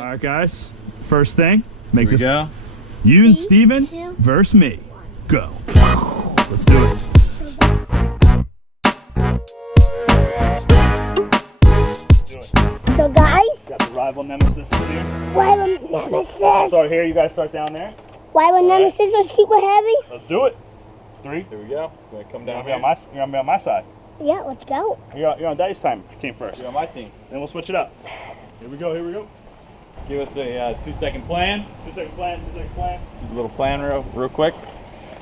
All right, guys. First thing, make this. Go. You and Steven versus me. Go. Let's do it. So guys, Got the rival Nemesis here. rival Nemesis. Start here. You guys start down there. Rival Nemesis are super heavy. Let's do it. 3. Here we go. Gonna come down You're here. gonna be on my side. Yeah, let's go. You're on Daddy's team first. You're on my team. Then we'll switch it up. Here we go. Give us a 2-second plan. 2-second plan. 2-second plan. Just a little plan real quick.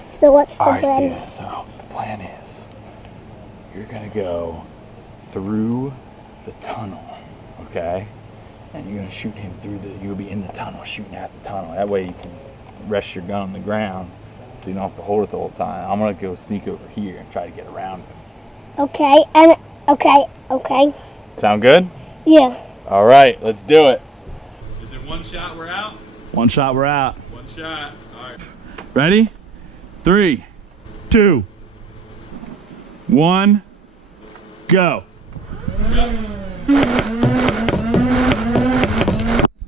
So what's the All right, plan? Steven, so the plan is you're gonna go through the tunnel, okay? And you're gonna shoot him you'll be in the tunnel, shooting at the tunnel. That way you can rest your gun on the ground so you don't have to hold it the whole time. I'm gonna go sneak over here and try to get around him. Okay, and okay. Sound good? Yeah. All right, let's do it. Is it one shot we're out? One shot, we're out. One shot, all right. Ready? 3, 2, 1, go. Yep.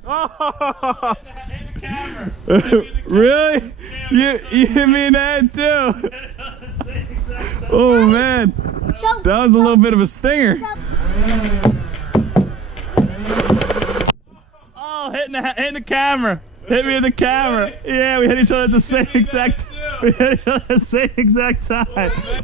Oh! Really? You hit me in the head too. Oh man, that was a little bit of a stinger. Oh, hitting the camera. Hit me in the camera. Yeah, we hit each other at the same exact. We hit each other at the same exact time.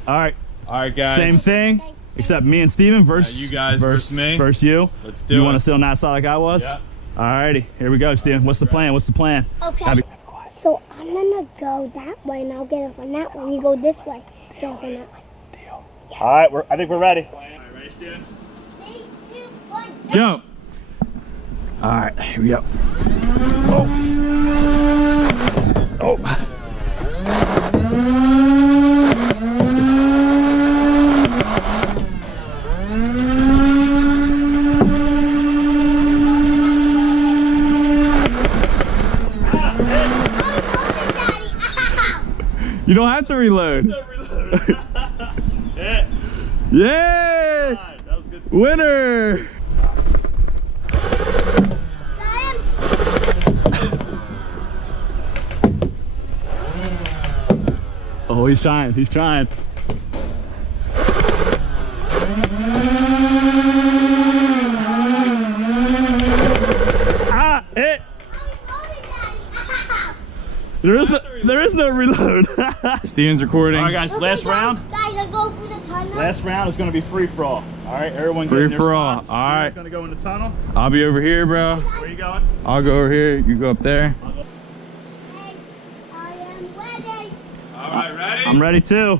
All right, guys. same thing, except me and Steven versus you guys versus me. Versus you. Let's do it. You want to sit on that side like I was? Yeah. Alrighty, here we go, Steven. What's the plan? Okay. So I'm gonna go that way, and I'll get it from that way. You go this way, get it from that way. Yeah. All right, I think we're ready. All right, ready, Steven? 3, 2, 1, go. All right, here we go. Oh. You don't have to reload. Yay! That was good. Winner! Oh, he's trying. Ah, hit! There is no reload. Steven's recording. All right, guys, last round. Guys, I'll go through the tunnel. Last round is going to be free for all. All right, everyone Free get in their for all. spots. All right. Steven's going to go in the tunnel. I'll be over here, bro. Where are you going? I'll go over here. You go up there. Hey, I am ready. All right, ready? I'm ready too.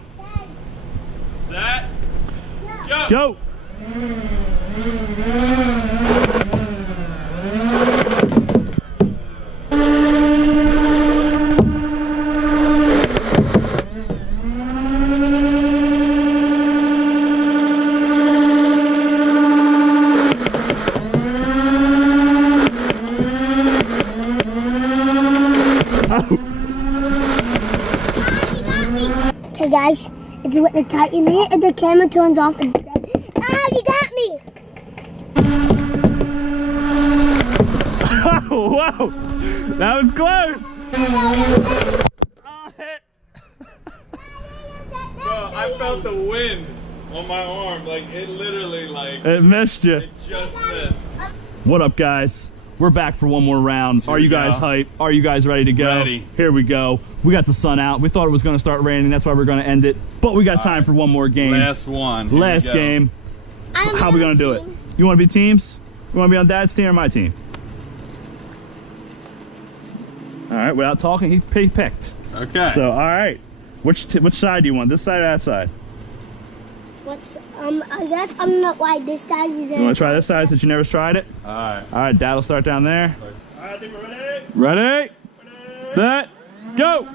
Set. Go! Okay, guys, it's with the Titan here, and the camera turns off instead. Ah, you got me! Whoa! That was close! Oh, hit. Bro, I felt the wind on my arm. Like, it literally, like, It missed you. it just missed. What up, guys? We're back for one more round. Are you guys hyped? Are you guys ready to go? Ready. Here we go. We got the sun out. We thought it was going to start raining. That's why we're going to end it. But we got time for one more game. Last one. Here we Last go. game. How are we going to do it? You want to be teams? You want to be on Dad's team or my team? All right, without talking, he picked. Okay. So, all right. Which side do you want? This side or that side? I guess I'm not like this side. You want to try this side since you never tried it? All right. All right, Dad will start down there. All right, I think we're ready. Ready? Set, go!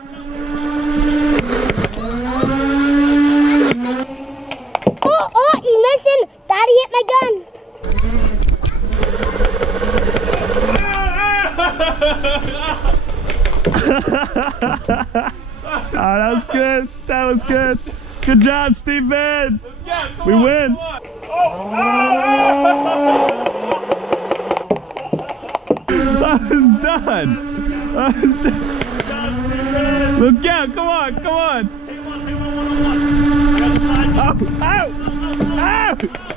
Oh, he's missing! Daddy hit my gun! Oh, that was good. That was good. Good job, Steve Man. We win. Oh, I was done. I was done. Let's go. Come on. Come on. Oh, oh, oh.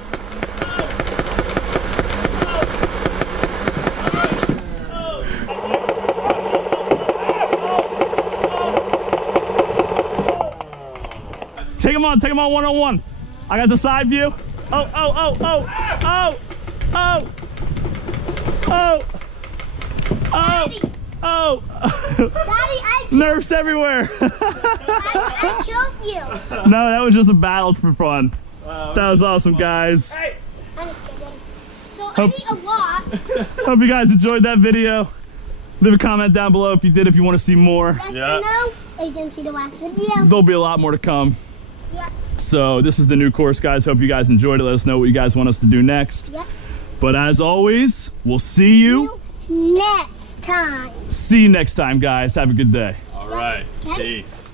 Take him on one-on-one. I got the side view. Oh, oh, oh, oh, oh, oh, oh, oh, oh. Daddy, I Nerfs everywhere. I killed you. No, that was just a battle for fun. That was awesome, guys. I'm just kidding. So I need a lot. Hope you guys enjoyed that video. Leave a comment down below if you did, if you want to see more. Yes, I know. Or you didn't see the last video. There'll be a lot more to come. Yep. So this is the new course, guys. Hope you guys enjoyed it. Let us know what you guys want us to do next. Yep. But as always, we'll see you Next time. See you next time, guys. Have a good day. All right. Okay. Peace.